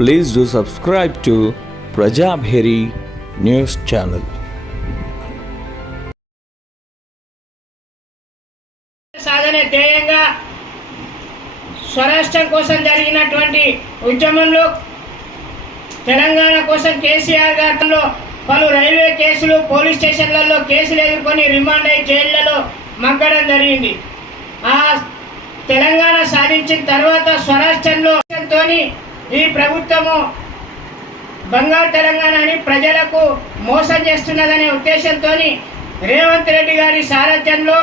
Please do subscribe to Prajabheri News Channel. సాధనే ధ్యేయంగా స్వరాష్ట్రం కోసం జరిగినటువంటి ఉద్యమంలో తెలంగాణ కోసం కేసీఆర్ గారిలో పలు రైల్వే కేసులు, పోలీస్ స్టేషన్లలో కేసులు ఎదుర్కొని రిమాండ్ అయ్యి జైళ్లలో మగ్గడం జరిగింది. ఆ తెలంగాణ సాధించిన తర్వాత స్వరాష్ట్రంలో ఈ ప్రభుత్వము బంగారు తెలంగాణ అని ప్రజలకు మోసం చేస్తున్నదనే ఉద్దేశంతో రేవంత్ రెడ్డి గారి సారథ్యంలో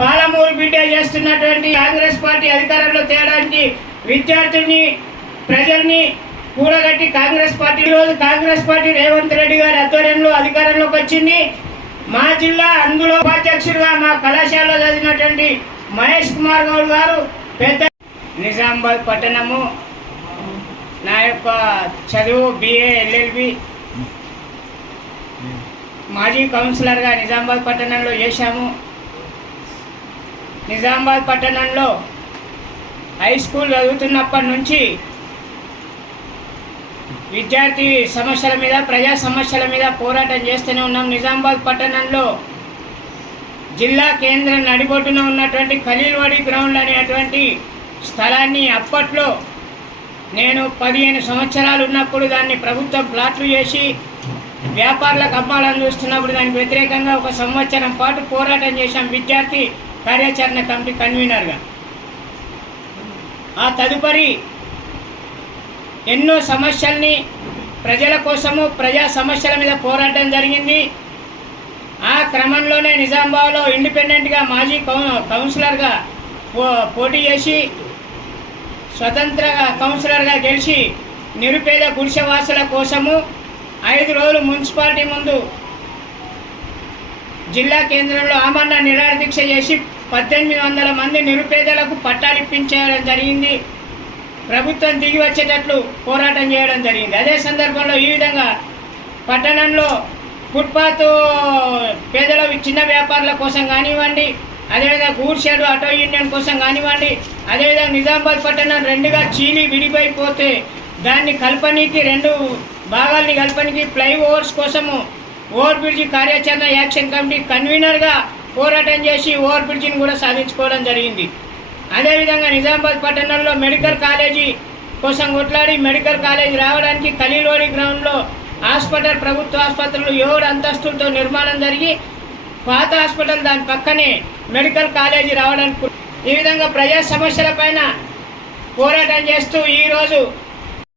పాలమూరు బిడ్డ చేస్తున్నటువంటి కాంగ్రెస్ పార్టీ అధికారంలో తేడానికి విద్యార్థుల్ని, ప్రజల్ని కూడగట్టి కాంగ్రెస్ పార్టీ రోజు కాంగ్రెస్ పార్టీ రేవంత్ రెడ్డి గారి ఆధ్వర్యంలో అధికారంలోకి వచ్చింది. మా జిల్లా అందులో ఉపాధ్యక్షుడిగా మా కళాశాలలో చదివినటువంటి మహేష్ కుమార్ గౌడ్ గారు పెద్ద నిజామాబాద్ పట్టణము. నా యొక్క చదువు BA LLB మాజీ కౌన్సిలర్గా నిజామాబాద్ పట్టణంలో చేశాము. నిజామాబాద్ పట్టణంలో హై స్కూల్ చదువుతున్నప్పటి నుంచి విద్యార్థి సమస్యల మీద, ప్రజా సమస్యల మీద పోరాటం చేస్తూనే ఉన్నాం. నిజామాబాద్ పట్టణంలో జిల్లా కేంద్రం నడిబొడ్డున ఉన్నటువంటి ఖలీల్వాడి గ్రౌండ్ అనేటువంటి స్థలాన్ని అప్పట్లో నేను 15 సంవత్సరాలు ఉన్నప్పుడు దాన్ని ప్రభుత్వం ప్లాట్లు చేసి వ్యాపారులకు అమ్మాలని చూస్తున్నప్పుడు దానికి వ్యతిరేకంగా 1 సంవత్సరం పాటు పోరాటం చేశాం విద్యార్థి కార్యాచరణ కమిటీ కన్వీనర్గా. ఆ తదుపరి ఎన్నో సమస్యల్ని ప్రజల కోసము, ప్రజా సమస్యల మీద పోరాటం జరిగింది. ఆ క్రమంలోనే నిజామాబాద్లో ఇండిపెండెంట్గా మాజీ కౌన్సిలర్గా పోటీ చేసి స్వతంత్ర కౌన్సిలర్గా గెలిచి నిరుపేద గుడిసెవాసుల కోసము 5 రోజులు మున్సిపాలిటీ ముందు జిల్లా కేంద్రంలో ఆమరణ నిరాదీక్ష చేసి 1800 మంది నిరుపేదలకు పట్టాలు ఇప్పించడం జరిగింది. ప్రభుత్వం దిగి వచ్చేటట్లు పోరాటం చేయడం జరిగింది. అదే సందర్భంలో ఈ విధంగా పట్టణంలో ఫుట్పాత్ పేదల చిన్న వ్యాపారుల కోసం కానివ్వండి, అదేవిధంగా గూడ్ షెడ్ ఆటో యూనియన్ కోసం కానివ్వండి, అదేవిధంగా నిజామాబాద్ పట్టణం 2గా చీలి విడిపోయిపోతే దాన్ని కల్పనీకి 2 భాగాల్ని కల్పనీకి ఫ్లైఓవర్స్ కోసము ఓవర్ బ్రిడ్జి కార్యాచరణ యాక్షన్ కమిటీ కన్వీనర్గా పోరాటం చేసి ఓవర్ బ్రిడ్జిని కూడా సాధించుకోవడం జరిగింది. అదేవిధంగా నిజామాబాద్ పట్టణంలో మెడికల్ కాలేజీ కోసం కొట్లాడి మెడికల్ కాలేజీ రావడానికి ఖలీల్వాడి గ్రౌండ్లో హాస్పిటల్, ప్రభుత్వ ఆసుపత్రులు 7 అంతస్తులతో నిర్మాణం జరిగి పాత హాస్పిటల్ దాని పక్కనే మెడికల్ కాలేజీ రావడానికి ఈ విధంగా ప్రజా సమస్యల పైన పోరాటం చేస్తూ ఈరోజు